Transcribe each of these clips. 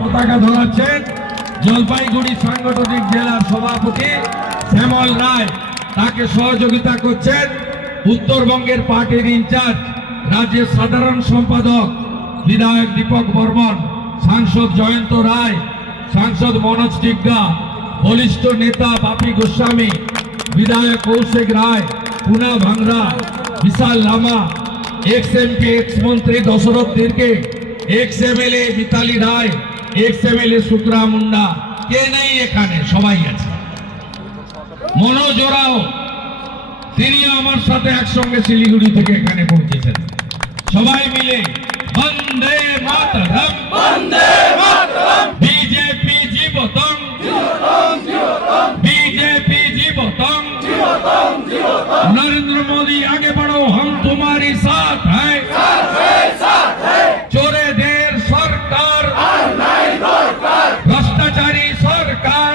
পতাকা ধরাচ্ছেন জলপাইগুড়ি সাংগঠনিক জেলার সভাপতি শ্যামল রায়, তাকে সহযোগিতা করছেন উত্তরবঙ্গের পার্টির ইনচার্জ রাজ্যের সাধারণ সম্পাদক বিধায়ক দীপক বর্মন, সাংসদ জয়ন্ত রায়, সাংসদ মনোজ টিগ্গা, বলিষ্ঠ নেতা বাপি গোস্বামী, বিধায়ক কৌশিক রায়, পুনা ভাংরা, বিশাল লামা, এক্স এমপি এক্স মন্ত্রী দশরথ তির্কে, এক্স এমএলএ মিতালি রায়, এক্স এমএলএ শুক্রা মুন্ডা, কে নেই এখানে? সবাই আছে। মনোজ ওরাও, তিনি আমার সাথে একসঙ্গে শিলিগুড়ি থেকে এখানে পৌঁছেছেন। সবাই মিলে বন্দে মাতরম, বন্দে মাতরম, বিজেপি জীবতং, बीजेपी जीवतम, नरेंद्र मोदी आगे बढ़ो, हम तुम्हारी साथ हैं, चोरे देर सरकार, भ्रष्टाचारी सरकार,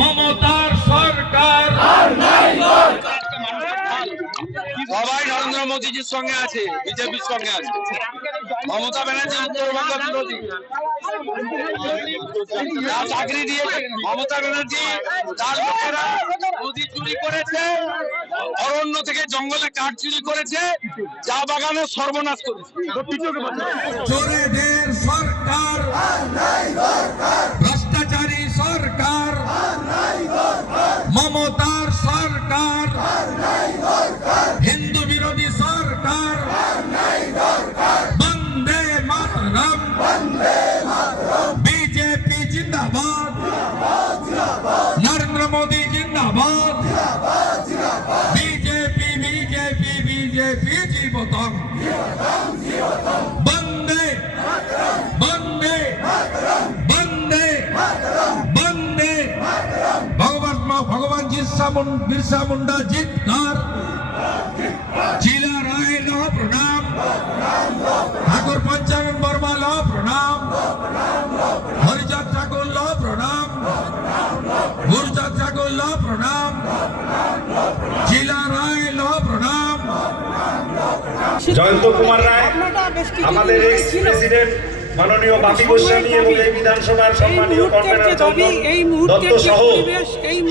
ममतार सरकार। সবাই নরেন্দ্র মোদীজির সঙ্গে আছে, বিজেপির সঙ্গে আছে। মমতা ব্যানার্জি উত্তরবঙ্গ বিরোধী, চাকরি দিয়েছে মমতা ব্যানার্জি, তার লোকেরা নদী চুরি করেছে, অরণ্য থেকে জঙ্গলে কাঠ চুরি করেছে, চা বাগানে সর্বনাশ করেছে। চোরেদের সরকার, ভ্রষ্টাচারী সরকার, মমতার সরকার, হিন্দু বিরোধী সরকার, বন্দে মাতরম, বিজেপি জিন্দাবাদ, নরেন্দ্র মোদী জিন্দাবাদ, বিজেপি বিজেপি বিজেপি জীবতম, বন্দে বন্দে বন্দে বন্দে। ভগবান बिरसा मुंडा जीतकर, जिला राय लो प्रणाम, ठाकुर पंचानन वर्मा लो प्रणाम, हरिचांद ठाकुर लो प्रणाम, गुरचांद ठाकुर लो प्रणाम, जिला राय लो प्रणाम। জয়ন্ত কুমার রায়, আমাদের এক্স প্রেসিডেন্ট মাননীয় বাপি গোস্বামী এবং এই বিধানসভার সম্মানীয় কনভেনর দত্ত সহ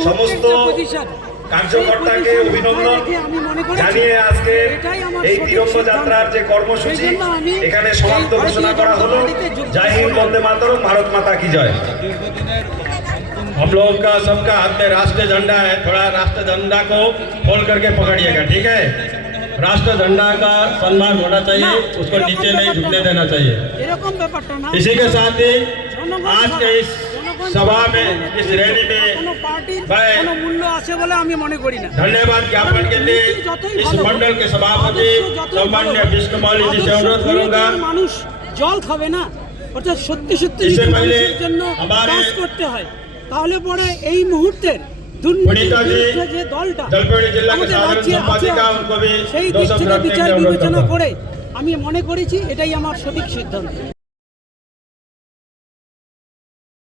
সমস্ত কার্যকর্তাকে অভিনন্দন জানিয়ে আজকে এই তিরঙ্গ যাত্রার যে কর্মসূচি এখানে সমাপ্ত ঘোষণা করা হলো। জয় হিন্দ, বন্দে মাতরম, भारत माता की जय। हम लोग का सबका हाथ में राष्ट्रीय झंडा है, थोड़ा राष्ट्रीय झंडा को खोल करके पकड़िएगा, ठीक है? राष्ट्र झंडा का सम्मान होना चाहिए, उसको नीचे नहीं झुकने देना चाहिए। इसी के साथ ही आज के इस सभा में, इस रैली में धन्यवाद ज्ञापन के लिए इस मंडल के सभापति सम्मान्य विष्णुपाल जी से अनुरोध करूंगा। মানুষ জল খাবে না, অর্থাৎ সত্যি সত্যি মানুষের জন্য কাজ করতে হয়, তাহলে পরে এই মুহূর্তের যে দলটা আমাদের রাজ্যে আছে সেই দিক থেকে বিচার বিবেচনা করে আমি মনে করেছি এটাই আমার সঠিক সিদ্ধান্ত।